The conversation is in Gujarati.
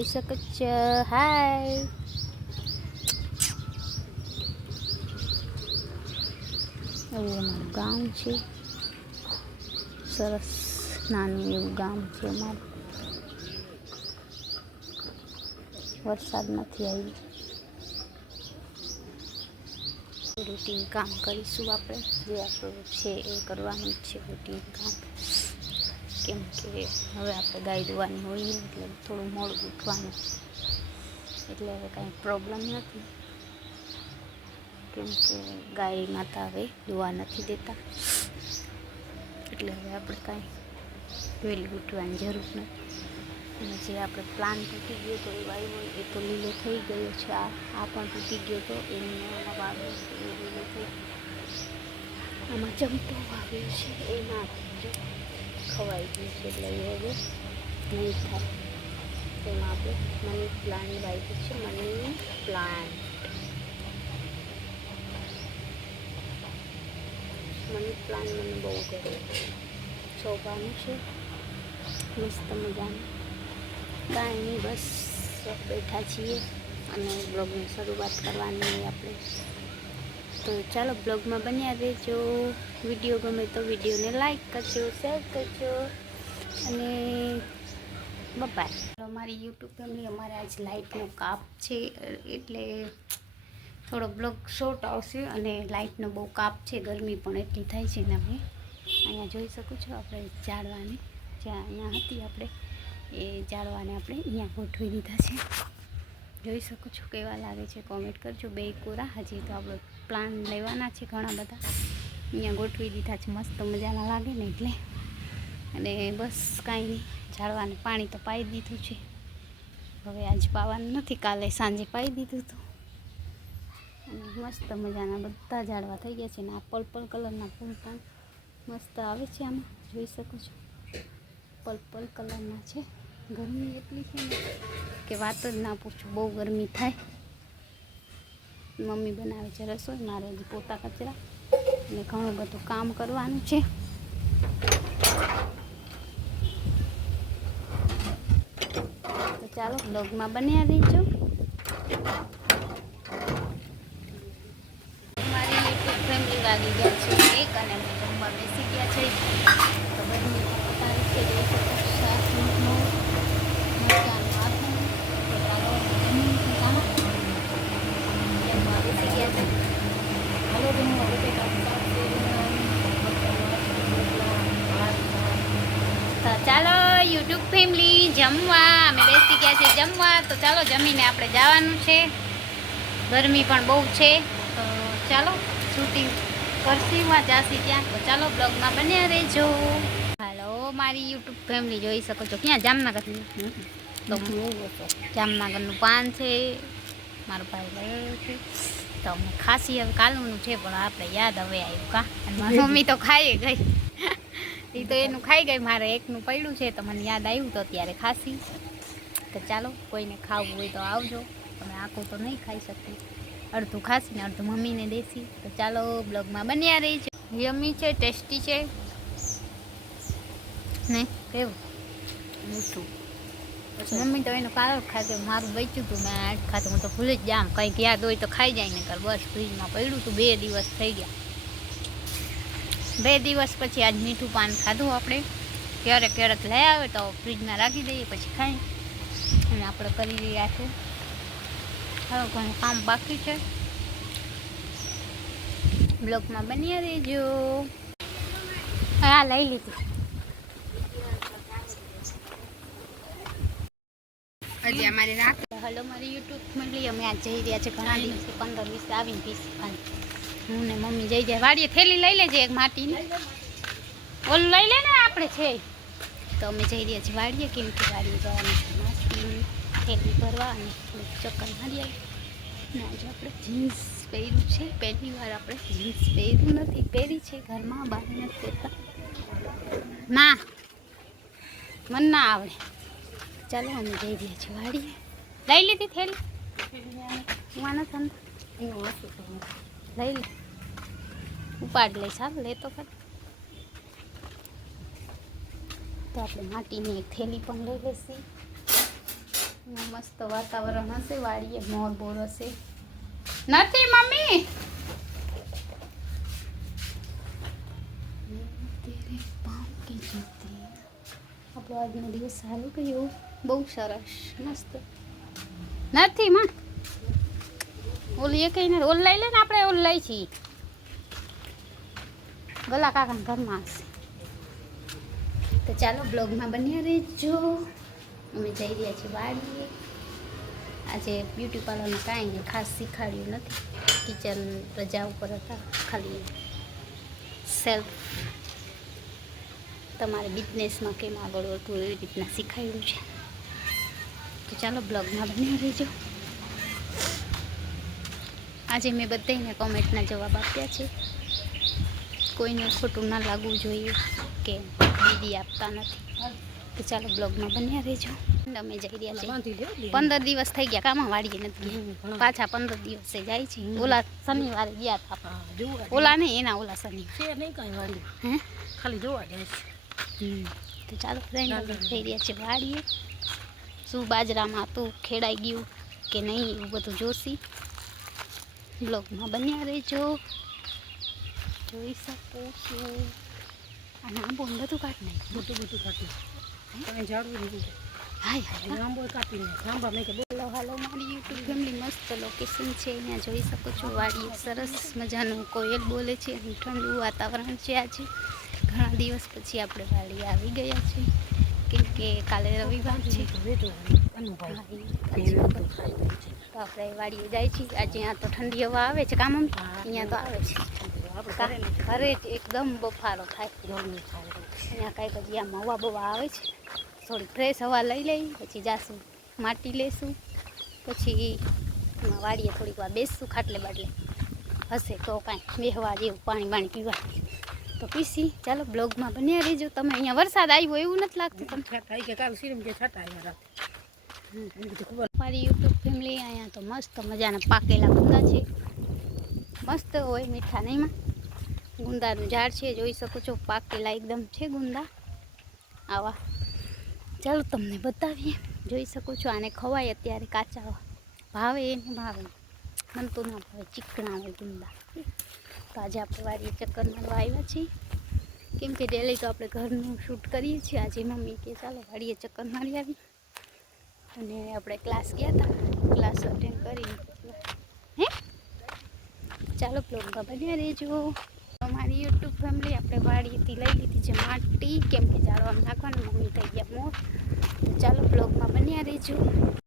જોઈ શકો છો હાય એવું અમારું ગામ છે સરસ નાનું એવું ગામ છે અમારું વરસાદ નથી આવ્યો રૂટીન કામ કરીશું આપણે જે આપણું છે એ કરવાનું છે રૂટીન કામ કેમ કે હવે આપણે ગાય દોવાની હોય એટલે થોડું મોડું ઉઠવાનું. એટલે હવે કાંઈ પ્રોબ્લેમ નથી. કેમ કે ગાય માતા હવે દોવા નથી દેતા. એટલે હવે આપણે કાંઈ વહેલી ઉઠવાની જરૂર નથી. અને જે આપણે પ્લાન તૂટી ગયો તો એ વાયુ એ તો લીલો થઈ ગયો છે. આ આ પણ તૂટી ગયો તો એનો વાવ્યો એ લીલો થઈ ગયો. આમાં ચમતો વાવ્યો છે, એ ના થયો ખવાઈ ગયું છે એટલે એ હવે નહીં થાય. તેમાં આપણે મની પ્લાન્ટ વાવ્યું છે મની પ્લાન્ટ મની પ્લાન્ટ મને બહુ ગમે. શોભાનું છે. મસ્ત મજાનું. કાંઈ નહીં, બસ બેઠા છીએ અને બ્લોગની શરૂઆત કરવાની આપણે. તો ચાલો બ્લોગમાં બન્યા રહેજો. વીડિયો ગમે તો વિડીયોને લાઈક કરજો શેર કરજો અને બપાય અમારી યુટ્યુબ ફેમિલી અમારે આજ લાઇટનો કાપ છે, એટલે થોડો બ્લોગ શોર્ટ આવશે અને લાઇટનો બહુ કાપ છે, ગરમી પણ એટલી થાય છે ને આપણે અહીંયા જોઈ શકું છો આપણે ઝાડવાની, જ્યાં અહીંયા હતી આપણે, એ ઝાડવાને આપણે અહીંયા ગોઠવી દીધા છે. જોઈ શકો છો કેવા લાગે છે કોમેન્ટ કરજો. બે કોરા, હજી તો આપણે પ્લાન લેવાના છે ઘણા બધા. અહીંયા ગોઠવી દીધા છે, મસ્ત મજાના લાગે ને એટલે. અને બસ કાંઈ નહીં, ઝાડવાને પાણી તો પાઈ દીધું છે. હવે આજ પાવાનું નથી, કાલે સાંજે પાઈ દીધું હતું. અને મસ્ત મજાના બધા ઝાડવા થઈ ગયા છે ને આ પર્પલ કલરના ફૂલ પણ મસ્ત આવે છે આમાં, જોઈ શકો છો. પર્પલ કલરના છે. ગરમી એટલી છે ને કે વાત જ ના પૂછો, બહુ ગરમી થાય. મમ્મી બનાવે છે રસોઈ, મારે હજી પોતા કચરા અને ઘણું બધું કામ કરવાનું છે. તો ચાલો બ્લોગમાં બન્યા રહીજો. મારી યુટ્યુબ ફેમિલી વાગી ગયા છે એક અને બેસી ગયા છે. તો બધી પોતાની છે જોઈ શકો છો. સાસુનું મરચાંનું આથણ. તો ચાલો જમી ચાલો જમવા બેસી ગયા છે હાલો જમવા બટેટા શાક તો ચાલો યુટ્યુબ ફેમિલી જમવા. અમે બેસી ગયા છીએ જમવા. તો ચાલો જમીને આપણે જવાનું છે. ગરમી પણ બહુ છે. તો ચાલો શૂટિંગ કરશીમાં જાશી ત્યાં. તો ચાલો બ્લોગમાં બન્યા રહેજો. હાલો મારી યુટ્યુબ ફેમિલી જોઈ શકો છો. ક્યાં? જામનગરની તો જામનગરનું પાન છે. મારો ભાઈ ગયો છે. તો ખાસી હવે કાલનું છે પણ આપણે યાદ હવે આવ્યું કા? મમ્મી તો ખાઈ ગઈ. એ તો એનું ખાઈ ગઈ મારે એકનું પડ્યું છે તો મને યાદ આવ્યું તો ત્યારે ખાસી. તો ચાલો કોઈને ખાવું હોય તો આવજો. તમે આખું તો નહીં ખાઈ શકતી અડધું ખાસી ને અડધું મમ્મીને દેસી. તો ચાલો બ્લોગમાં બન્યા રહી છે યમી છે ટેસ્ટી છે. ને કેવું? મીઠું. મમ્મી તો એનું કાળો ખાધું મારું બચ્યું હતું મેં આઠ ખાધું. હું તો ભૂલી જ જામ કંઈક યાદ હોય તો ખાઈ જાય ને કર બસ ફ્રીજમાં પડ્યું હતું બે દિવસ થઈ ગયા. બે દિવસ પછી આજ મીઠું પાન ખાધું આપણે. ક્યારેક ક્યારેક લઈ આવે તો ફ્રીજમાં રાખી દઈએ પછી ખાઈ. અને આપણે કરી રહ્યા છે હવે ઘણું કામ બાકી છે. બ્લોકમાં બની રહેજો. હા લઈ લીધું. હજી અમારે રાખ હલો મારી યુટ્યુબ મળી અમે આજ જઈ રહ્યા છે ઘણા દિવસે પંદર વીસ આવીને વીસ હું ને મમ્મી જઈ જાય. વાડીએ થેલી લઈ લેજે એક માટીની. ઓલું લઈ લે ને આપણે છે. તો અમે જઈ રહ્યા છીએ વાડીએ. કેમ વાડીએ જવાની છે માટીની. થેલી ભરવા અને ચક્કર મારી આવી ને આજે આપણે જીન્સ પહેર્યું છે. પહેલી વાર આપણે જીન્સ પહેર્યું નથી. પહેરી છે. ઘરમાં બહાર નથી પહેરતા. ના મને ના આવડે. ચાલો અમે જઈ રહ્યા છીએ વાડીએ. લઈ લીધી થેલી? વાના થંદ લઈ લે ઉપાડ લઈશ હાલ લેતો ખર તો આપણે માટીની એક થેલી પણ લઈ લેશી મસ્ત વાતાવરણ હશે વાડીએ મોર બોર હશે નથી મમ્મી આપણો આજનો દિવસ સારું ગયો બહુ સરસ મસ્ત નથી માં ઓલી એ કઈ નથી ઓલ લઈ લે ને આપણે ઓલ લઈ છીએ. ગલા કાકાના ઘરમાં તો ચાલો બ્લોગમાં બન્યા રહેજો. અમે જઈ રહ્યા છીએ વાડીએ. આજે બ્યુટી પાર્લરનું કાંઈ ખાસ શીખવાડ્યું નથી. કિચન રજા ઉપર હતા, ખાલી સેલ્ફ તમારે બિઝનેસમાં કેમ આગળ વધવું એવી રીતના શીખાયું છે. તો ચાલો બ્લોગમાં બન્યા રહેજો. આજે મેં બધાને કોમેન્ટના જવાબ આપ્યા છે. કોઈને ખોટું ના લાગવું જોઈએ કે દીદી આપતા નથી. તો ચાલો બ્લોગમાં બન્યા રહેજો. અમે જઈ રહ્યા છીએ. પંદર દિવસ થઈ ગયા કામાં વાળીએ નથી પાછા પંદર દિવસે જાય છે. ઓલા શનિવારે ગયા હતા ઓલા નહીં એના ઓલા શનિ છે ખાલી જોવા જાય છે. તો ચાલો ફ્રેન્ડ જઈ રહ્યા છીએ વાળીએ શું બાજરામાં હતું ખેડાઈ ગયું કે નહીં એવું બધું જોશી. બ્લોગમાં બન્યા રહેજો. જોઈ શકો છો. આ આંબો બધું કાઢ નાખ્યું બધું બધું કાપી કાંઈ ઝાડવું નહીં હાય હાય. મેં કે હાલો મારી યુટ્યુબ ફેમિલી મસ્ત લોકેશન છે. અહીંયા જોઈ શકો છો વાડી સરસ મજાનું કોયલ બોલે છે અને ઠંડુ વાતાવરણ છે આજે. ઘણા દિવસ પછી આપણે વાડી આવી ગયા છે કેમ કે કાલે રવિવાર છે. તો છે. આપણે વાડીએ જાય છીએ. આજે અહીંયા તો ઠંડી હવા આવે છે કામ. અહીંયા તો આવે છે. છે. ઘરે જ એકદમ બફારો થાય. થાય અહીંયા કાંઈક હજી આમ હવા બવા આવે છે. થોડી ફ્રેશ હવા લઈ લઈ પછી જાશું માટી લેશું. પછી વાડીએ થોડીક વાર બેસશું ખાટલે બાટલે. હશે તો કાંઈ બેહવા જેવું પાણી બાણી પીવા તો પીસી. ચાલો બ્લોગમાં બન્યા રહેજો. તમે અહીંયા વરસાદ આવ્યો એવું નથી લાગતું તમને. છાંટાઈ કે કાલ સિરમ કે છાંટાઈ આવ્યા મારી યુટ્યુબ ફેમિલી અહીંયા તો મસ્ત મજાના પાકેલા ગુંદા છે. મસ્ત હોય, મીઠા નહીંમાં ગુંદાનું ઝાડ છે, જોઈ શકો છો, પાકેલા એકદમ છે ગુંદા. આવા. ચાલો તમને બતાવીએ. જોઈ શકો છો, આને ખવાય અત્યારે કાચા ભાવે એને ભાવે મને તો ના ભાવે, ચીકણા હોય ગુંદા. તો આજે આપણે વાડીએ ચક્કર મારવા આવ્યા છીએ. કેમ કે ડેલી તો આપણે ઘરનું શૂટ કરીએ છીએ. આજે મમ્મી કે ચાલો વાડીએ ચક્કર મારી આવી. અને આપણે ક્લાસ ગયા હતા ક્લાસ અટેન્ડ કરીને. હે? ચાલો બ્લોગમાં બન્યા રહેજો. અમારી યુટ્યુબ ફેમિલી આપણે વાડીથી લઈ લીધી છે માટી. કેમ કે ઝાડવામાં નાખવાનું મમ્મી થઈ ગયા મોર ચાલો બ્લોગમાં બન્યા રહેજો.